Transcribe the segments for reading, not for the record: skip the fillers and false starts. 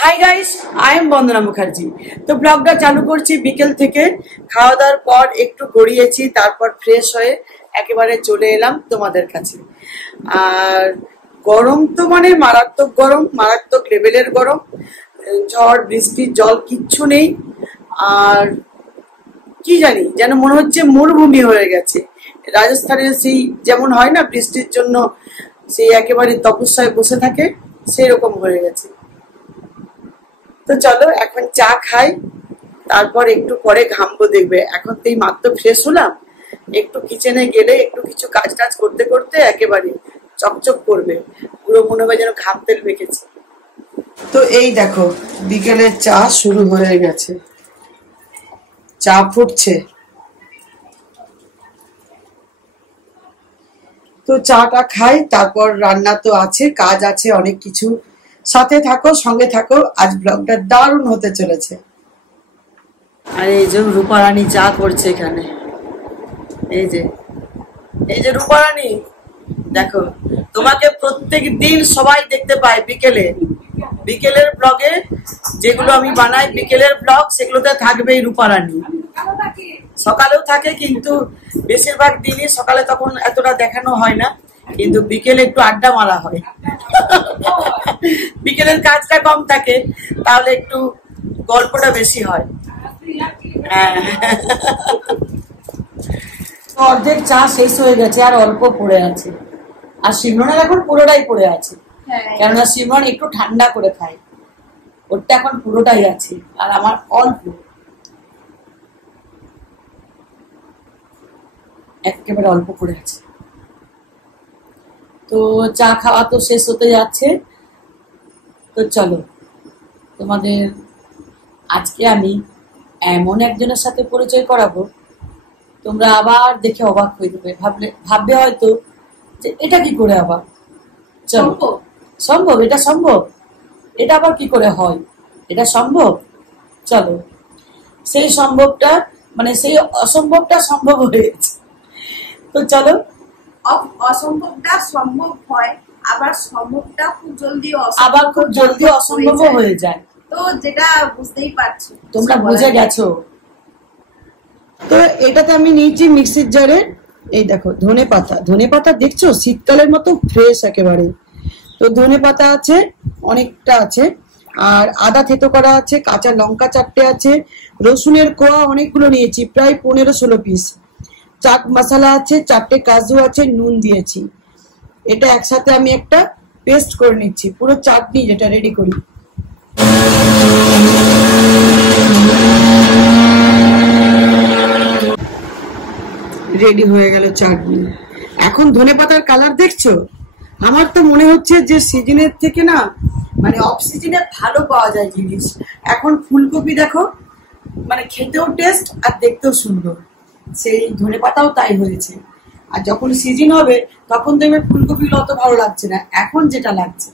Hi guys, I am বন্দনা মুখার্জি। তো ব্লগটা চালু করছি বিকেল থেকে। খাওয়া দাওয়ার পর একটু গড়িয়েছি, তারপর ফ্রেশ হয়ে একেবারে চলে এলাম তোমাদের কাছে। আর গরম তো মানে মারাত্মক গরম, মারাত্মক লেভেলের গরম। ঝড় বৃষ্টি জল কিচ্ছু নেই। আর কি জানি, যেন মনে হচ্ছে মরুভূমি হয়ে গেছে। রাজস্থানের সেই যেমন হয় না বৃষ্টির জন্য সেই একেবারে তপস্যায় বসে থাকে, সেরকম হয়ে গেছে। তো চলো এখন চা খাই, তারপর একটু পরে ঘামবো দেখবে। এখন তো এই মাত্র ফ্রেশ হলাম, একটু কিচেনে গেলে একটু কিছু কাজ টাজ করতে করতে একেবারে চকচক করবে, পুরো মনে হয় যেন ঘাম তেল মেখেছে। তো এই দেখো বিকেলের চা শুরু হয়ে গেছে, চা ফুটছে। তো চাটা খাই, তারপর রান্না তো আছে, কাজ আছে অনেক কিছু। সাথে থাকো, সঙ্গে থাকো, আজ ব্লগটা দারুণ হতে চলেছে। আর এই যে রূপা রানী চা করছে এখানে। এই যে রূপা রানী, দেখো তোমাকে প্রত্যেক দিন সবাই দেখতে পায় বিকেলের ব্লগে, যেগুলো আমি বানাই বিকেলের ব্লগ, সেগুলোতে থাকবে এই রূপা রানী। সকালেও থাকে, কিন্তু বেশিরভাগ দিনই সকালে তখন এতটা দেখানো হয় না, কিন্তু বিকেলে একটু আড্ডা মারা হয়। বিকেলের কাজটা কম থাকে, তাহলে একটু গল্পটা বেশি হয়। হ্যাঁ, অর্ধেক চা শেষ হয়ে গেছে, আর অল্প পড়ে আছে। আর সিমরনের এখন পুরোটাই পড়ে আছে, কেননা সিমরন একটু ঠান্ডা করে খায়, ওরটা এখন পুরোটাই আছে, আর আমার অল্প, একেবারে অল্প পড়ে আছে। তো চা খাওয়া তো শেষ হতে যাচ্ছে। তো চলো, তোমাদের আজকে আমি এমন একজনের সাথে পরিচয় করাবো, তোমরা আবার দেখে অবাক হয়ে যাবে। ভাববে হয়তো যে এটা কি করে আবার, চলো সম্ভব, এটা সম্ভব, এটা আবার কি করে হয়, এটা সম্ভব। চলো, সেই সম্ভবটা মানে সেই অসম্ভবটা সম্ভব হয়ে গেছে। তো চলো, অসম্ভবটা সম্ভব হয়, আবার সম্ভবটা খুব জলদি অসম্ভব হয়ে যায়। তো যেটা বুঝতেই পারছো, তোমরা বুঝে গেছো। তো এটাতে আমি নিয়েছি মিক্সির জারে, এই দেখো ধনে পাতা দেখছো, শীতকালের মতো ফ্রেশ একেবারে। তো ধনে পাতা আছে, অনেকটা আছে, আর আদা থেতো করা আছে, কাঁচা লঙ্কা 4টে আছে, রসুনের কোয়া অনেকগুলো নিয়েছি, প্রায় 15-16 পিস। চাট মশলা আছে, 4টে কাজু আছে, নুন দিয়েছি। এটা একসাথে আমি একটা পেস্ট করে নিচ্ছি, পুরো চাটনি যেটা রেডি করি। রেডি হয়ে গেল চাটনি। এখন ধনেপাতার কালার দেখছো, আমার তো মনে হচ্ছে যে সিজনের থেকে না মানে অফ সিজনে ভালো পাওয়া যায় জিনিস। এখন ফুলকপি দেখো, মানে খেতেও টেস্ট আর দেখতেও সুন্দর, সেই ধনেপাতাও তাই হয়েছে। আর যখন সিজন হবে তখন দেখবে ফুলকপিগুলো অত ভালো লাগছে না, এখন যেটা লাগছে।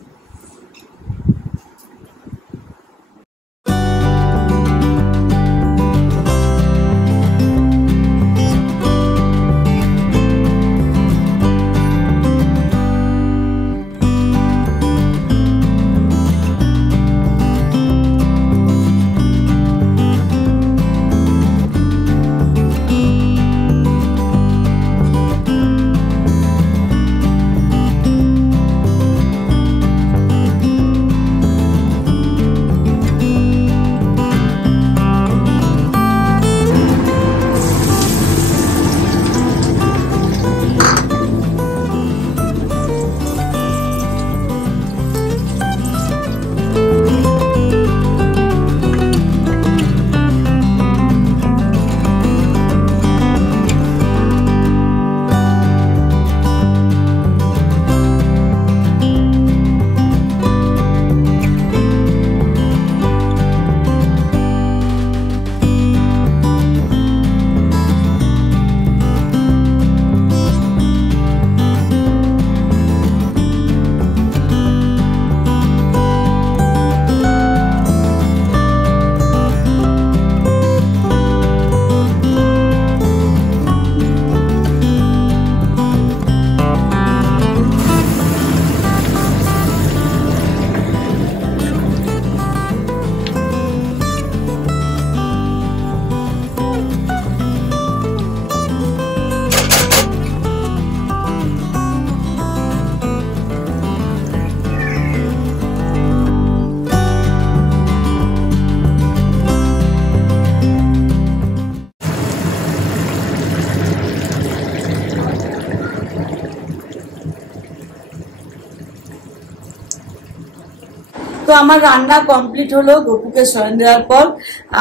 তো আমার রান্না কমপ্লিট হলো গপুকে শয়ন দেওয়ার পর।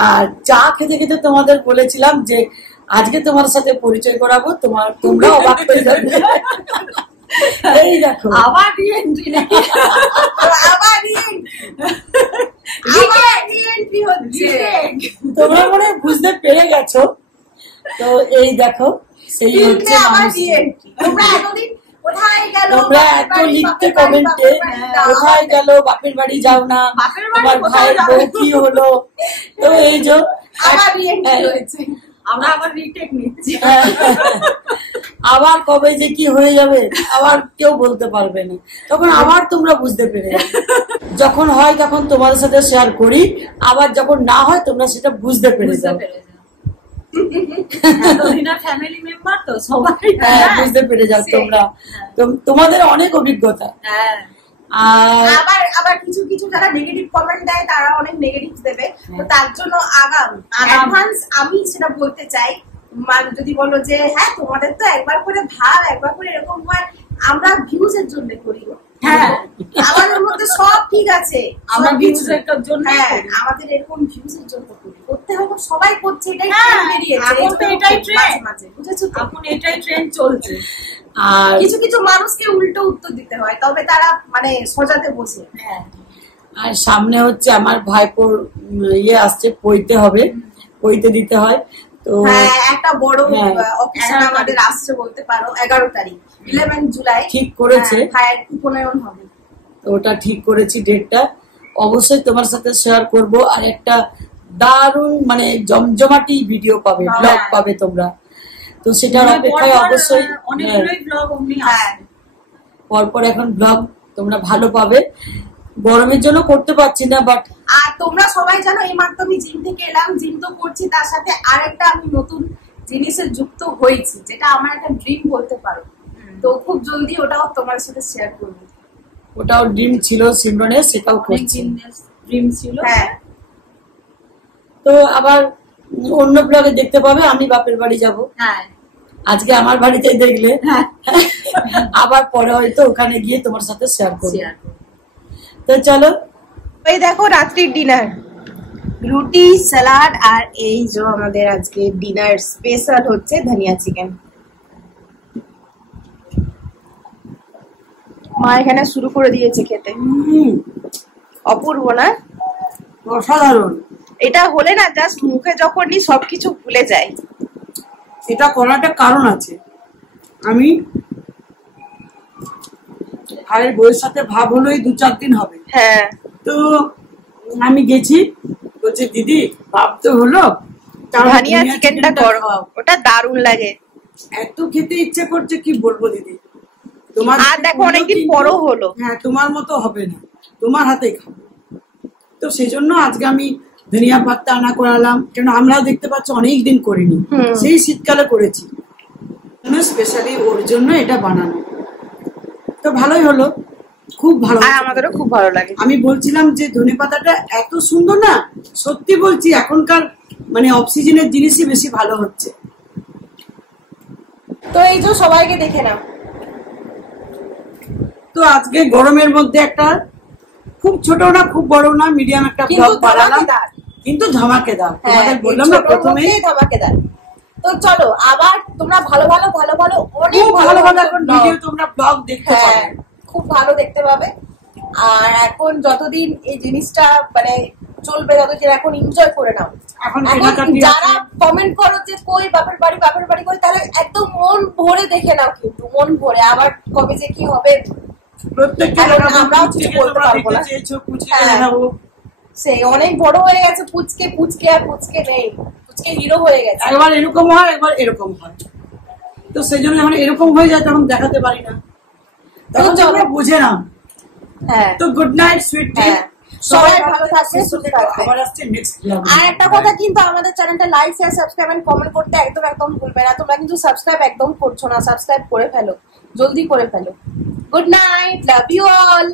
আর চা খেতে খেতে তোমাদের বলেছিলাম যে আজকে তোমার সাথে পরিচয় করাবো, তোমরা অবাক হয়ে যাবে। এই দেখো আবার তোমরা মনে বুঝতে পেরে গেছো। তো এই দেখো সেই হচ্ছে তোমরা এত লিখতে কমেন্টে কোথায় গেল, বাপের বাড়ি যাও না, তোমার ভাইয়ের বউ কি হলো। তো এই যে আমরা আবার রিটেক নিচ্ছি, আবার কবে যে কি হয়ে যাবে আবার কেউ বলতে পারবে না, তখন আবার তোমরা বুঝতে পেরে যাবে। যখন হয় তখন তোমাদের সাথে শেয়ার করি, আবার যখন না হয় তোমরা সেটা বুঝতে পেরে যাও। ফ্যামিলি মেম্বার তো সবাই বুঝতে পেরে যাও তোমরা, তোমাদের অনেক অভিজ্ঞতা। আবার কিছু কিছু যারা নেগেটিভ কমেন্ট দেয় তারা অনেক নেগেটিভ দেবে, তো তার জন্য অ্যাডভান্স আমি সেটা বলতে চাই। যদি বলো যে হ্যাঁ তোমাদের তো একবার করে একবার করে এরকম হয়, আমরা ভিউজ এর জন্য করি। হ্যাঁ আমাদের মধ্যে সব ঠিক আছে, আমরা ভিউজ এর জন্য, হ্যাঁ আমাদের এরকম ভিউজ এর জন্য করি, করতে হবে, সবাই করছে, এটাই ট্রেন্ড বেরিয়েছে, এটাই ট্রেন্ড মাঝে বুঝেছো, এখন এটাই ট্রেন্ড চলছে। আর কিছু কিছু মানুষকে উল্টো উত্তর দিতে হয়, তবে তারা মানে সজাতে বসে। হ্যাঁ আর সামনে হচ্ছে আমার ভাইপোর আসছে, পইতে হবে, পইতে দিতে হয়। তো একটা বড় অকেশন আমাদের আসছে বলতে পারো, 11 তারিখ 11 জুলাই ঠিক করেছে, ভাইয়ের উপনয়ন হবে। তো ওটা ঠিক করেছি ডেটটা, অবশ্যই তোমার সাথে শেয়ার করব। আর একটা দারুণ মানে জমজমাটি ভিডিও পাবে, ব্লগ পাবে তোমরা, তো সেটার অপেক্ষায় অবশ্যই পরপর এখন ব্লগ তোমরা ভালো পাবে। গরমের জন্য করতে পারছি না, বাট আর তোমরা সবাই জানো এই মাত্র আমি জিম থেকে এলাম, জিম তো করছি, তার সাথে আরেকটা আমি নতুন জিনিসে যুক্ত হয়েছি, যেটা আমার একটা ড্রিম বলতে পারো। তো খুব জলদি ওটাও তোমার সাথে শেয়ার করবো। ওটাও ড্রিম ছিল সিমরনের, সেটাও করছি, ড্রিম ছিল। হ্যাঁ তো আবার অন্য ব্লগে দেখতে পাবে আমি বাপের বাড়ি যাব। হ্যাঁ আজকে আমার বাড়িতে দেখলে, আবার পরে হয়তো ওখানে গিয়ে তোমার সাথে শেয়ার করব। তো চলো, এই দেখো রাত্রির ডিনার, রুটি, স্যালাড, আর এই যে আমাদের আজকে ডিনার স্পেশাল হচ্ছে ধনিয়া চিকেন। মা এখানে শুরু করে দিয়েছে খেতে। অপূর্ব না? অসাধারণ। এটা হলে না জাস্ট মুখে যখন নি সবকিছু ভুলে যায়। এটা করাটা কারণ আছে, আমি ভাইয়ের বউয়ের সাথে ভাব হলো এই 2-4 দিন হবে। হ্যাঁ তো আমি গেছি, বলছে দিদি ভাব তো হলো, ধনিয়া চিকেনটা করো, ওটা দারুণ লাগে, এত খেতে ইচ্ছে করছে কি বলবো দিদি। তোমার আর দেখো অনেকদিন পরও হলো। হ্যাঁ তোমার মতো হবে না, তোমার হাতেই খাবো। তো সেই জন্য আজকে আমি ধনিয়া পাতা আনা করালাম, কেন আমরাও দেখতে পাচ্ছি অনেকদিন করিনি, সেই শীতকালে করেছি, স্পেশালি ওর জন্য এটা বানানো। তো ভালোই হলো, খুব ভালো, আমাদেরও খুব ভালো লাগে। আমি বলছিলাম যে ধনেপাতাটা এত সুন্দর না, সত্যি বলছি এখনকার মানে অফ সিজনের জিনিসই বেশি ভালো হচ্ছে। তো এই যে সবাইকে দেখে নাও। তো আজকে গরমের মধ্যে একটা খুব ছোট না খুব বড় না মিডিয়াম একটা ব্লগ বানালাম, কিন্তু ধামাকেদার। তোমাদের বললাম না প্রথমেই ধামাকেদার। তো চলো আবার তোমরা ভালো ভালো ভালো ভালো অনেক ভালো ভালো এখন ভিডিও তোমরা ব্লগ দেখতে পাবে, খুব ভালো দেখতে পাবে। আর এখন যতদিন এই জিনিসটা মানে চলবে ততদিন এখন এনজয় করে নাও। এখন যারা কমেন্ট করো যে কই বাপের বাড়ি কই, তাহলে একদম মন ভরে দেখে নাও, কিন্তু মন ভরে। আবার কবে যে কি হবে প্রত্যেকটা আমরাও কিছু বলতে পারবো না। সেই অনেক বড় হয়ে গেছে পুচকে, পুচকে আর পুচকে নেই, পুচকে হিরো হয়ে গেছে। একবার এরকম হয় একবার এরকম হয়, তো সেই জন্য যখন এরকম হয়ে যায় তখন দেখাতে পারি না, তখন তোমরা বুঝে নাও। হ্যাঁ তো গুড নাইট সুইট ড্রিম, সবাই ভালো থাকবে, সুস্থ থাকবে। আবার আসছে নেক্সট ব্লগ। আর একটা কথা কিন্তু আমাদের চ্যানেলটা like share subscribe and comment করতে একদম ভুলবে না। তোমরা কিন্তু সাবস্ক্রাইব একদম করছো না, সাবস্ক্রাইব করে ফেলো, জলদি করে ফেলো। Good night, love you all.